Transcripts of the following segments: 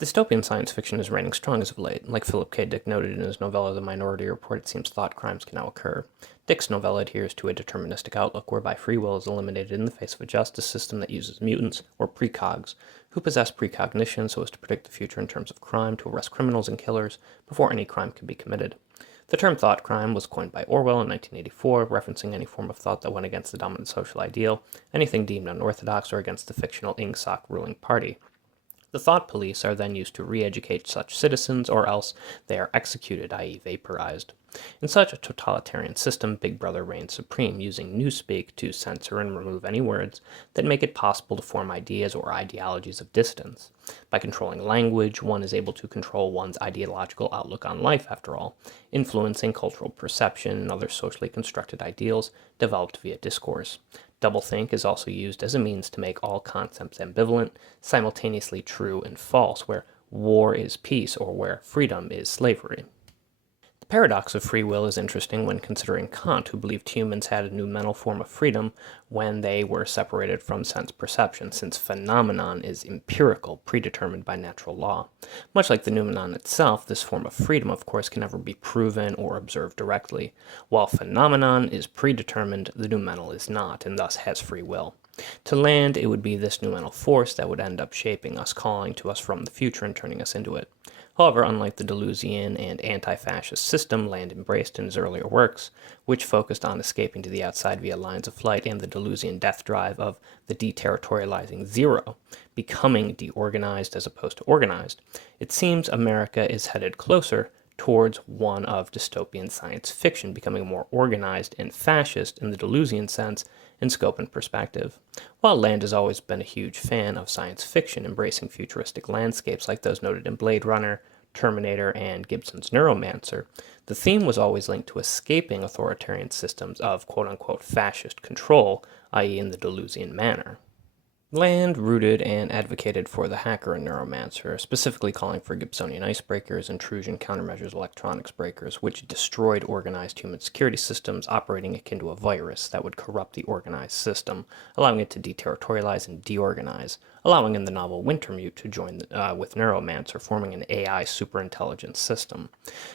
Dystopian science fiction is reigning strong as of late. Like Philip K. Dick noted in his novella The Minority Report, it seems thought crimes can now occur. Dick's novella adheres to a deterministic outlook whereby free will is eliminated in the face of a justice system that uses mutants, or precogs, who possess precognition so as to predict the future in terms of crime to arrest criminals and killers before any crime can be committed. The term thought crime was coined by Orwell in 1984, referencing any form of thought that went against the dominant social ideal, anything deemed unorthodox, or against the fictional Ingsoc ruling party. The thought police are then used to re-educate such citizens, or else they are executed, i.e. vaporized. In such a totalitarian system, Big Brother reigns supreme, using newspeak to censor and remove any words that make it possible to form ideas or ideologies of dissidence. By controlling language, one is able to control one's ideological outlook on life, after all, influencing cultural perception and other socially constructed ideals developed via discourse. Doublethink is also used as a means to make all concepts ambivalent, simultaneously true and false, where war is peace or where freedom is slavery. The paradox of free will is interesting when considering Kant, who believed humans had a new mental form of freedom when they were separated from sense perception, since phenomenon is empirical, predetermined by natural law. Much like the noumenon itself, this form of freedom, of course, can never be proven or observed directly. While phenomenon is predetermined, the noumenal is not, and thus has free will. To land, it would be this noumenal force that would end up shaping us, calling to us from the future and turning us into it. However, unlike the Deleuzian and anti-fascist system Land embraced in his earlier works, which focused on escaping to the outside via lines of flight, and the Deleuzian death drive of the deterritorializing zero, becoming deorganized as opposed to organized, it seems America is headed closer towards one of dystopian science fiction, becoming more organized and fascist in the Deleuzian sense in scope and perspective. While Land has always been a huge fan of science fiction, embracing futuristic landscapes like those noted in Blade Runner, Terminator, and Gibson's Neuromancer, the theme was always linked to escaping authoritarian systems of quote-unquote fascist control, i.e. in the Deleuzian manner. Land rooted and advocated for the hacker and neuromancer, specifically calling for Gibsonian icebreakers, intrusion countermeasures, electronics breakers, which destroyed organized human security systems operating akin to a virus that would corrupt the organized system, allowing it to deterritorialize and deorganize, allowing in the novel Wintermute to join with Neuromancer, forming an AI superintelligence system.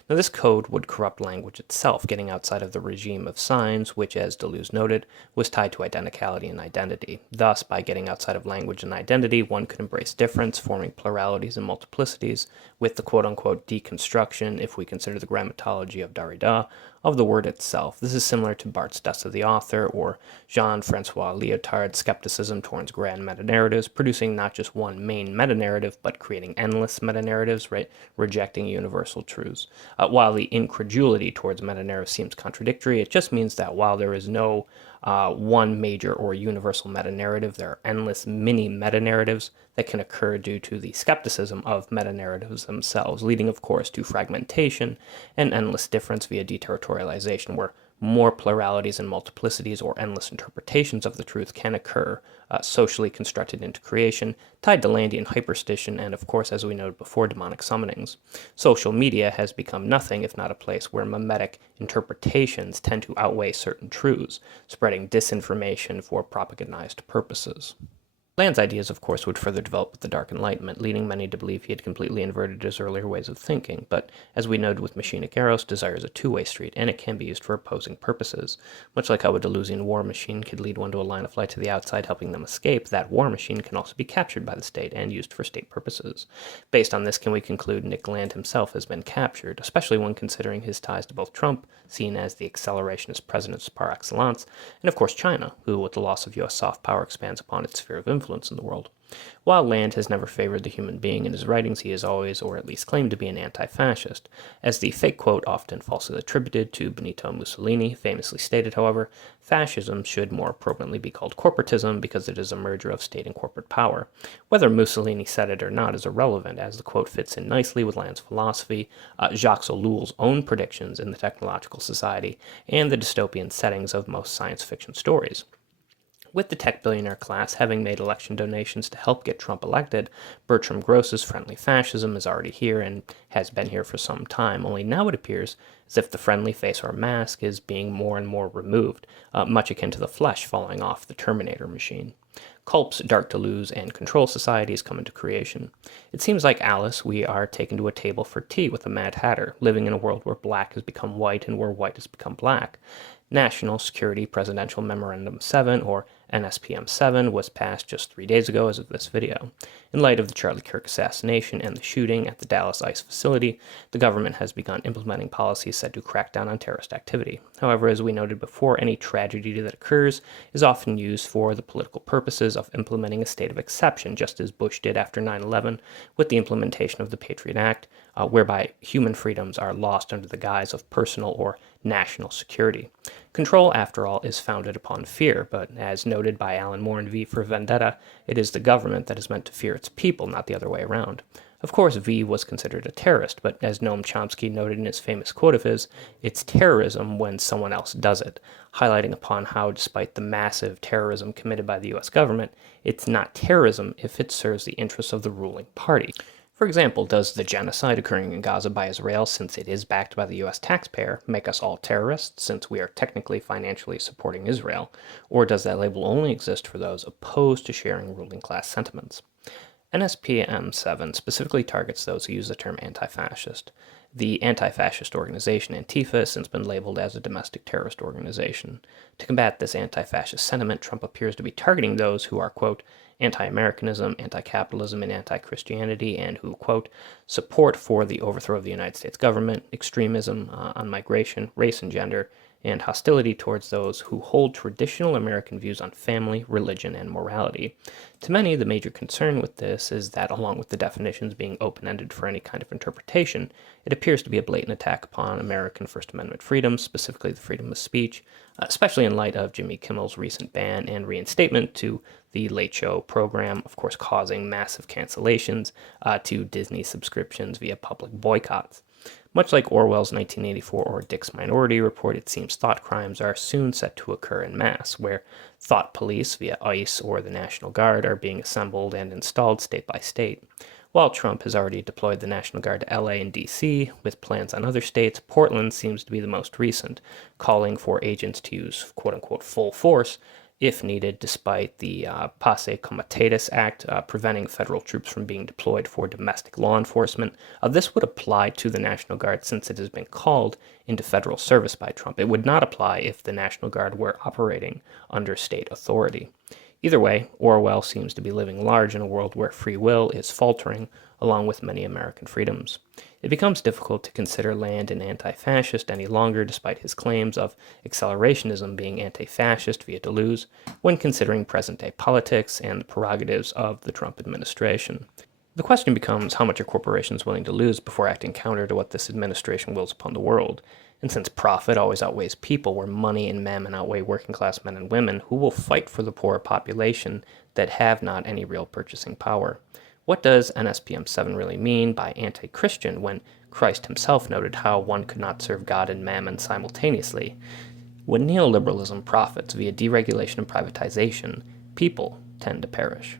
Now, this code would corrupt language itself, getting outside of the regime of signs, which, as Deleuze noted, was tied to identicality and identity. Thus, by getting outside of language and identity, one could embrace difference, forming pluralities and multiplicities, with the quote-unquote deconstruction, if we consider the grammatology of Derrida, of the word itself. This is similar to Barthes' Death of the Author, or Jean-Francois Lyotard's skepticism towards grand meta-narratives, producing not just one main meta-narrative, but creating endless meta-narratives, right, rejecting universal truths. While the incredulity towards meta-narratives seems contradictory, it just means that while there is no one major or universal meta-narrative, there are endless mini meta-narratives that can occur due to the skepticism of meta-narratives themselves, leading, of course, to fragmentation and endless difference via deterritorialization, where more pluralities and multiplicities or endless interpretations of the truth can occur, socially constructed into creation, tied to Landian hyperstition, and of course, as we noted before, demonic summonings. Social media has become nothing if not a place where mimetic interpretations tend to outweigh certain truths, spreading disinformation for propagandized purposes. Land's ideas, of course, would further develop with the Dark Enlightenment, leading many to believe he had completely inverted his earlier ways of thinking, but as we noted with Machinic Eros, desire is a two-way street, and it can be used for opposing purposes. Much like how a Deleuzian war machine could lead one to a line of flight to the outside, helping them escape, that war machine can also be captured by the state and used for state purposes. Based on this, can we conclude Nick Land himself has been captured, especially when considering his ties to both Trump, seen as the accelerationist president par excellence, and of course China, who, with the loss of U.S. soft power, expands upon its sphere of influence in the world. While Land has never favored the human being in his writings, he has always, or at least claimed to be, an anti-fascist. As the fake quote often falsely attributed to Benito Mussolini famously stated, however, fascism should more appropriately be called corporatism because it is a merger of state and corporate power. Whether Mussolini said it or not is irrelevant, as the quote fits in nicely with Land's philosophy, Jacques Ellul's own predictions in the technological society, and the dystopian settings of most science fiction stories. With the tech billionaire class having made election donations to help get Trump elected, Bertram Gross's friendly fascism is already here and has been here for some time, only now it appears as if the friendly face or mask is being more and more removed, much akin to the flesh falling off the Terminator machine. Culps, dark to lose, and control societies come into creation. It seems like Alice, we are taken to a table for tea with a Mad Hatter, living in a world where black has become white and where white has become black. National Security Presidential Memorandum 7, or NSPM 7, was passed just 3 days ago as of this video. In light of the Charlie Kirk assassination and the shooting at the Dallas ICE facility, the government has begun implementing policies set to crack down on terrorist activity. However, as we noted before, any tragedy that occurs is often used for the political purposes of implementing a state of exception, just as Bush did after 9/11 with the implementation of the Patriot Act, whereby human freedoms are lost under the guise of personal or national security. Control, after all, is founded upon fear, but as noted by Alan Moore in V for Vendetta, it is the government that is meant to fear its people, not the other way around. Of course, V was considered a terrorist, but as Noam Chomsky noted in his famous quote of his, it's terrorism when someone else does it, highlighting upon how, despite the massive terrorism committed by the US government, it's not terrorism if it serves the interests of the ruling party. For example, does the genocide occurring in Gaza by Israel, since it is backed by the US taxpayer, make us all terrorists, since we are technically financially supporting Israel? Or does that label only exist for those opposed to sharing ruling class sentiments? NSPM 7 specifically targets those who use the term anti-fascist. The anti-fascist organization Antifa has since been labeled as a domestic terrorist organization. To combat this anti-fascist sentiment, Trump appears to be targeting those who are, quote, anti-Americanism, anti-capitalism, and anti-Christianity, and who, quote, support for the overthrow of the United States government, extremism on migration, race and gender, and hostility towards those who hold traditional American views on family, religion, and morality. To many, the major concern with this is that, along with the definitions being open-ended for any kind of interpretation, it appears to be a blatant attack upon American First Amendment freedoms, specifically the freedom of speech, especially in light of Jimmy Kimmel's recent ban and reinstatement to the Late Show program, of course causing massive cancellations to Disney subscriptions via public boycotts. Much like Orwell's 1984 or Dick's Minority Report, it seems thought crimes are soon set to occur in mass, where thought police via ICE or the National Guard are being assembled and installed state by state. While Trump has already deployed the National Guard to LA and DC, with plans on other states, Portland seems to be the most recent, calling for agents to use quote-unquote full force if needed, despite the Passe Comitatus Act preventing federal troops from being deployed for domestic law enforcement. This would apply to the National Guard since it has been called into federal service by Trump. It would not apply if the National Guard were operating under state authority. Either way, Orwell seems to be living large in a world where free will is faltering, along with many American freedoms. It becomes difficult to consider Land an anti-fascist any longer, despite his claims of accelerationism being anti-fascist via Deleuze, when considering present-day politics and the prerogatives of the Trump administration. The question becomes, how much are corporations willing to lose before acting counter to what this administration wills upon the world? And since profit always outweighs people, where money and mammon outweigh working-class men and women, who will fight for the poorer population that have not any real purchasing power? What does NSPM 7 really mean by anti-Christian when Christ himself noted how one could not serve God and mammon simultaneously? When neoliberalism profits via deregulation and privatization, people tend to perish.